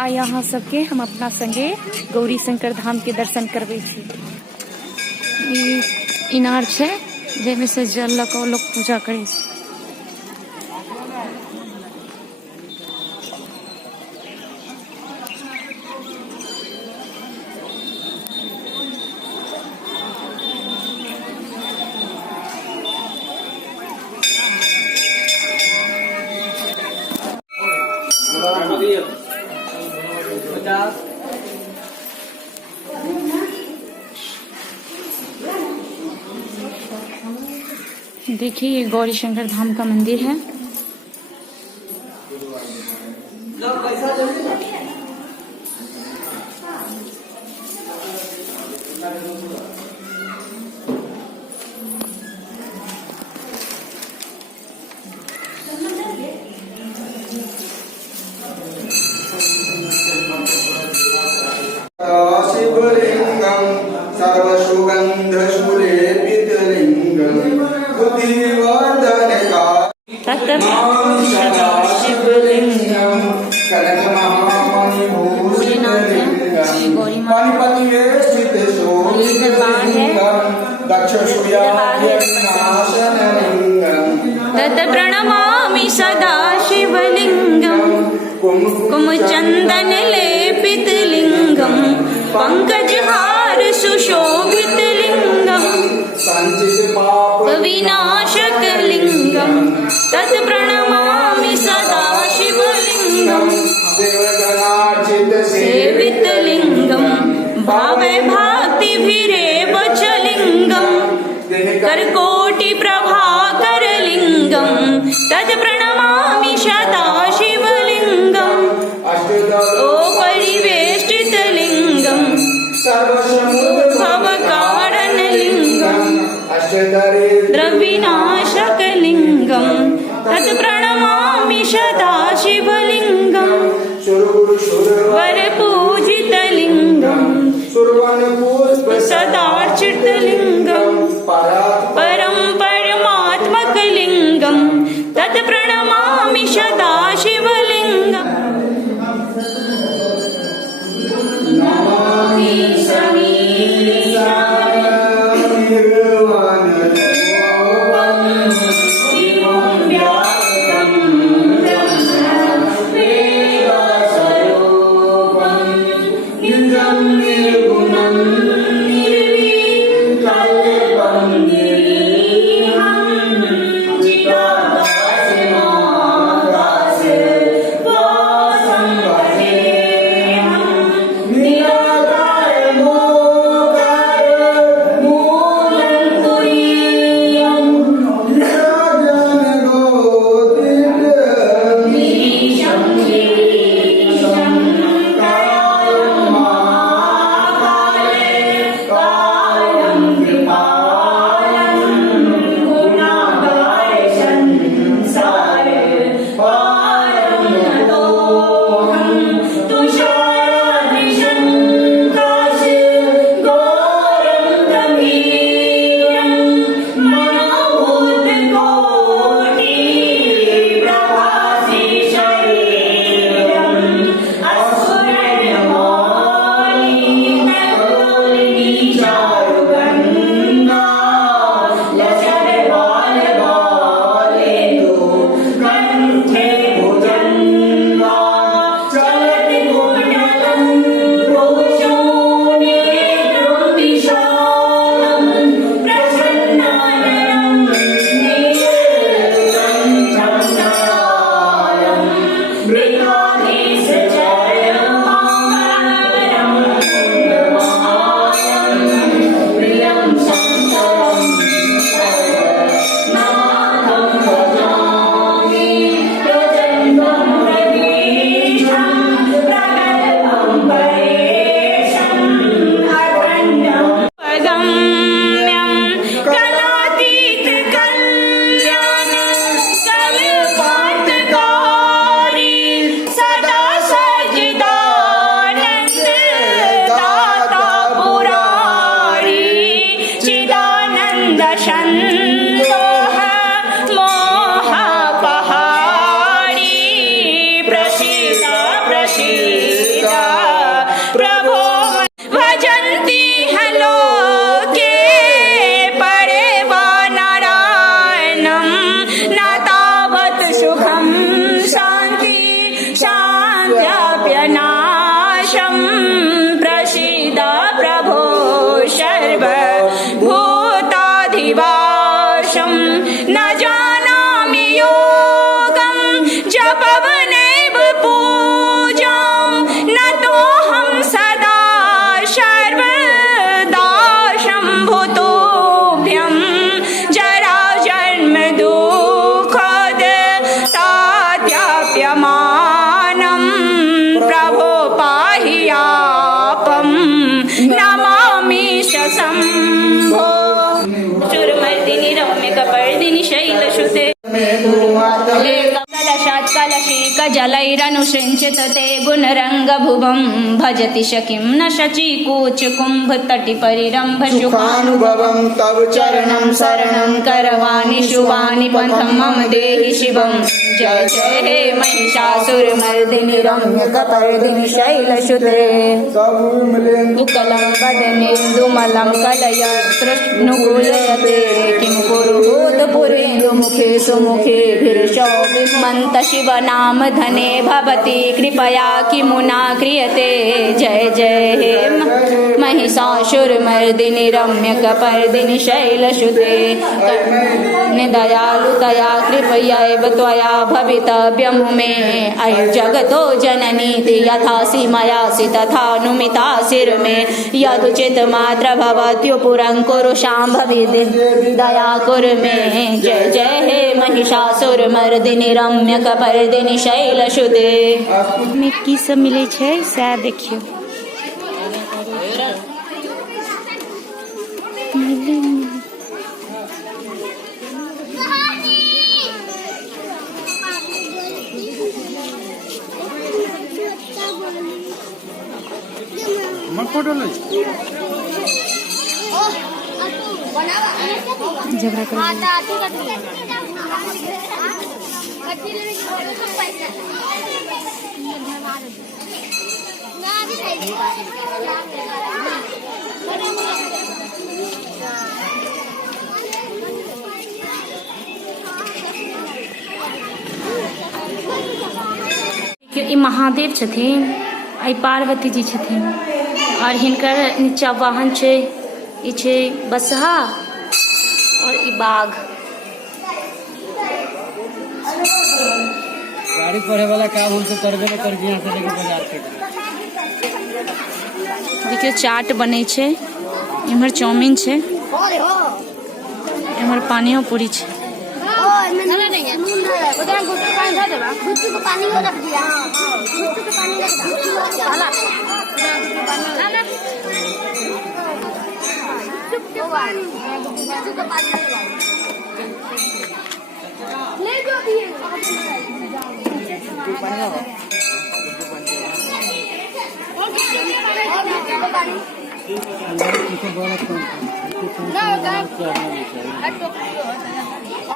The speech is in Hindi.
आ यहाँ सबके हम अपना संगे गौरी शंकर धाम के दर्शन करबै छी। ई इनार छै जेमे से जल लऽ कऽ लोग पूजा करै छै। देखिए ये गौरी शंकर धाम का मंदिर है। शिवलिंगं सर्वसुगन्धसुलेपितलिंगं शिवलिंगं कनकमहामणिभूषितलिंगं पानिपतिये स्थितशोभितलिंगं दक्षसूर्यायनाशनलिंगं तत् प्रणमामि सदा शिवलिंगं कुमुचन्दनलेपितलिंगं पंकजहार सुशोभितलिंगं विनाशकलिंगं तत् प्रणमामि सदा शिवलिंगं सेवितलिंगं भावै भक्तिभिरेव च लिंगं करकोटि प्रभाकरलिंगं तत् प्रणमामि सदा शिवलिंगं ओ परिवेष्टितलिंगं भवकारणलिंगं द्रविनाशकलिंगं तत् प्रणमामि सदा शिवलिंगं वरपूजितलिंगं सदार्चितलिंगं परं परमात्मकलिंगं तत् प्रणमामि सदा शिवलिंगं नमामि निर्गुणं निर्विकल्पं सहिता प्रभो भजन्ति है लोके परे वा नारायणं न तावत् सुखं शान्ति शान्त्याप्यनाशं प्रसीद प्रभो सर्वभूताधिवासं न जानामि योगं जपवनैव पूजां न तोऽहं सदा सर्वदा शम्भुतोऽभ्यं जराजन्म दुःखदताद्याप्यमानं प्रभो पाहि यापं नमामि शम्भो चुरमर्दिनि रम्यकपर्दिनि शैलसुते कलशात् कलशीकजलैरनुसृञ्चित ते गुणरङ्गभुवं भजति शकिं न शचीकूचकुम्भतटिपरिरम्भशुकान् सुखानुभवं तव चरणं शरणं करवाणि शुभानि पथं मम देहि शिवं जय जय हे महिषासुरमर्दिनि रम्यकपर्दिनि शैलसुते कुकलं वदनेन्दुमलं कलयतृष्णुकुलयते किं पुरुहूतपुरेन्दुमुखे सुमुखेभिर्शोभिमन्त शिवनामधने भवति कृपया किमुना क्रियते जय जय हे महिषासुरमर्दिनि रम्यकपर्दिनि शैलसुते दयालुतया कृपयैव त्वया भवितव्यं मे अयि जगतो जननीति यथासि मयासि तथानुमितासिर् मे यदुचितमात्र भवत्युपुरं कुरु शाम्भवी दया कुरु मे जय जय हे महिषासुरमर्दिनि रम्यकपर्दिनि शैलसुते में की सब मिले छै सएह देखियो। झगड़ा कर ई महादेव छथिन, आई पार्वती जी छथिन और हिनकर नीचा वाहन छै, ई छै बसहा और ई बाघ। गाड़ी पढ़े वाला काम हम तो करबे नहीं कर यहाँ से लेके बाजार तक। देखियो चाट बनै छै, इम्हर चाउमीन छै, इम्हर पानियो पूरी छै। बड़ा